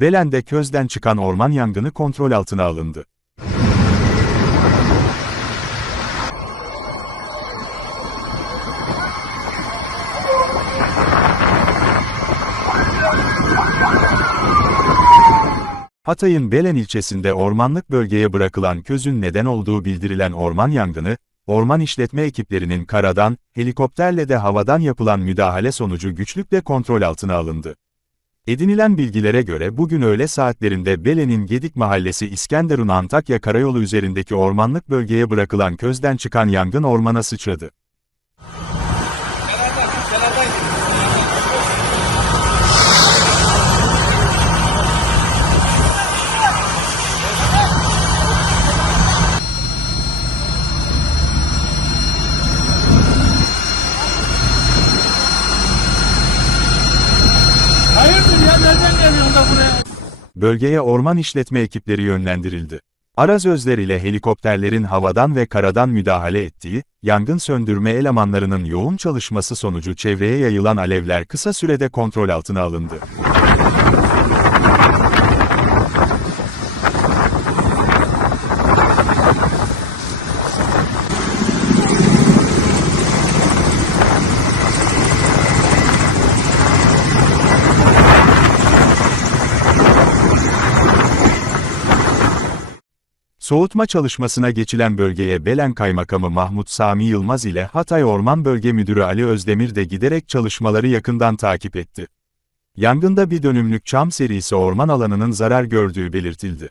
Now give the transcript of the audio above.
Belen'de közden çıkan orman yangını kontrol altına alındı. Hatay'ın Belen ilçesinde ormanlık bölgeye bırakılan közün neden olduğu bildirilen orman yangını, orman işletme ekiplerinin karadan, helikopterle de havadan yapılan müdahale sonucu güçlükle kontrol altına alındı. Edinilen bilgilere göre bugün öğle saatlerinde Belen'in Gedik Mahallesi İskenderun Antakya Karayolu üzerindeki ormanlık bölgeye bırakılan közden çıkan yangın ormana sıçradı. Hayırdır ya nereden geliyorsun da buraya? Bölgeye orman işletme ekipleri yönlendirildi. Arazözler ile helikopterlerin havadan ve karadan müdahale ettiği, yangın söndürme elemanlarının yoğun çalışması sonucu çevreye yayılan alevler kısa sürede kontrol altına alındı. Soğutma çalışmasına geçilen bölgeye Belen Kaymakamı Mahmut Sami Yılmaz ile Hatay Orman Bölge Müdürü Ali Özdemir de giderek çalışmaları yakından takip etti. Yangında bir dönümlük çam serisi orman alanının zarar gördüğü belirtildi.